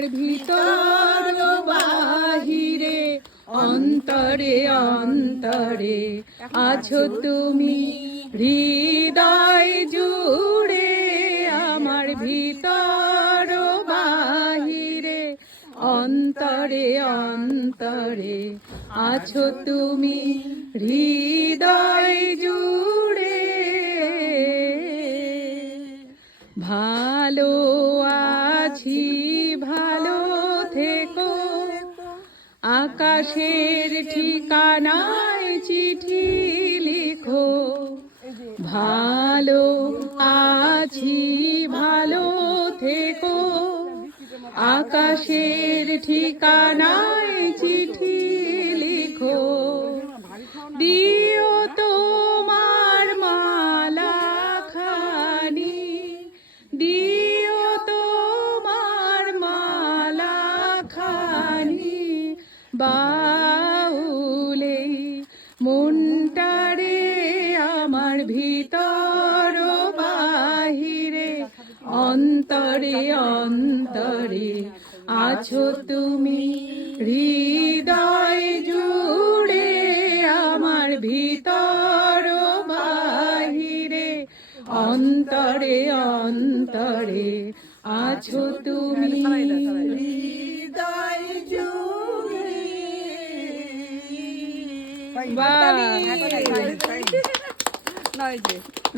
আমার ভিতর বাহিরে অন্তরে অন্তরে আছো তুমি হৃদয় জুড়ে আমার ভিতর বাহিরে অন্তরে অন্তরে আছো তুমি হৃদয় জুড়ে ভালো আছি ভালো থেকো আকাশের ঠিকানায় চিঠি লিখো ভালো আছি ভালো থেকো আকাশের ঠিকানায় চিঠি লিখো দিও তোমার মালা খানি দিও তোমার মালা খানি বাউলে মনটারে আমার ভিতর বাহিরে অন্তরে অন্তরে আছো তুমি হৃদয় জুড়ে আমার ভিতর বাহিরে অন্তরে অন্তরে আছো তুমি হৃদয় জুড়ে নয় যে